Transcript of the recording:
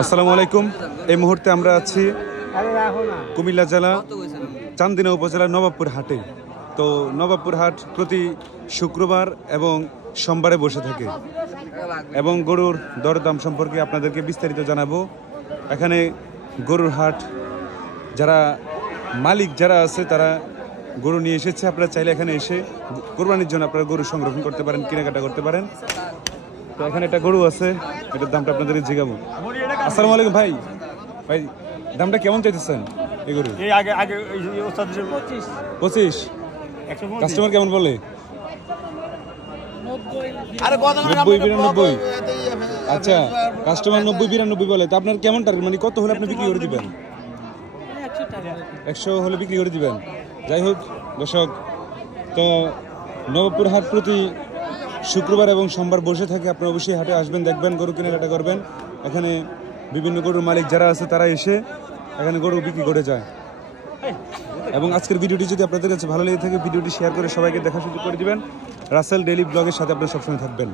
আসসালামু আলাইকুম। এই মুহূর্তে আমরা আছি কুমিল্লা জেলা চান্দিনা উপজেলার নবাবপুর হাটে। তো নবাবপুর হাট প্রতি শুক্রবার এবং সোমবারে বসে থাকে এবং গরুর দরদাম সম্পর্কে আপনাদেরকে বিস্তারিত জানাবো। এখানে গরুর হাট যারা মালিক যারা আছে তারা গরু নিয়ে এসেছে। আপনারা চাইলে এখানে এসে কোরবানির জন্য আপনারা গরু সংরক্ষণ করতে পারেন, কেনাকাটা করতে পারেন। তো এখানে একটা গরু আছে, এটার দামটা আপনাদের জিজ্ঞাবো। আসসালামু আলাইকুম ভাই। ভাই দামটা কেমন চাইতেছেন এই গরু? 25। কাস্টমার কেমন বলে? 90-92। আচ্ছা, কাস্টমার 90-92 বলে। তো আপনার কেমন টার্গেট, মানে কত হলে আপনি বিক্রি করে দিবেন? 100 হলে বিক্রি করে দিবেন। যাই হোক দর্শক, তো নবাবপুর হাট প্রতি শুক্রবার এবং সোমবার বসে থাকে। আপনারা অবশ্যই হাটে আসবেন, দেখবেন, গরু কেনাকাটা করবেন। এখানে বিভিন্ন গরুর মালিক যারা আছে তারা এসে এখানে গরু বিক্রি করে যায়। এবং আজকের ভিডিওটি যদি আপনাদের কাছে ভালো লেগে থাকে, ভিডিওটি শেয়ার করে সবাইকে দেখার সুযোগ করে দিবেন। রাসেল ডেইলি ব্লগের সাথে আপনারা সবসময় থাকবেন।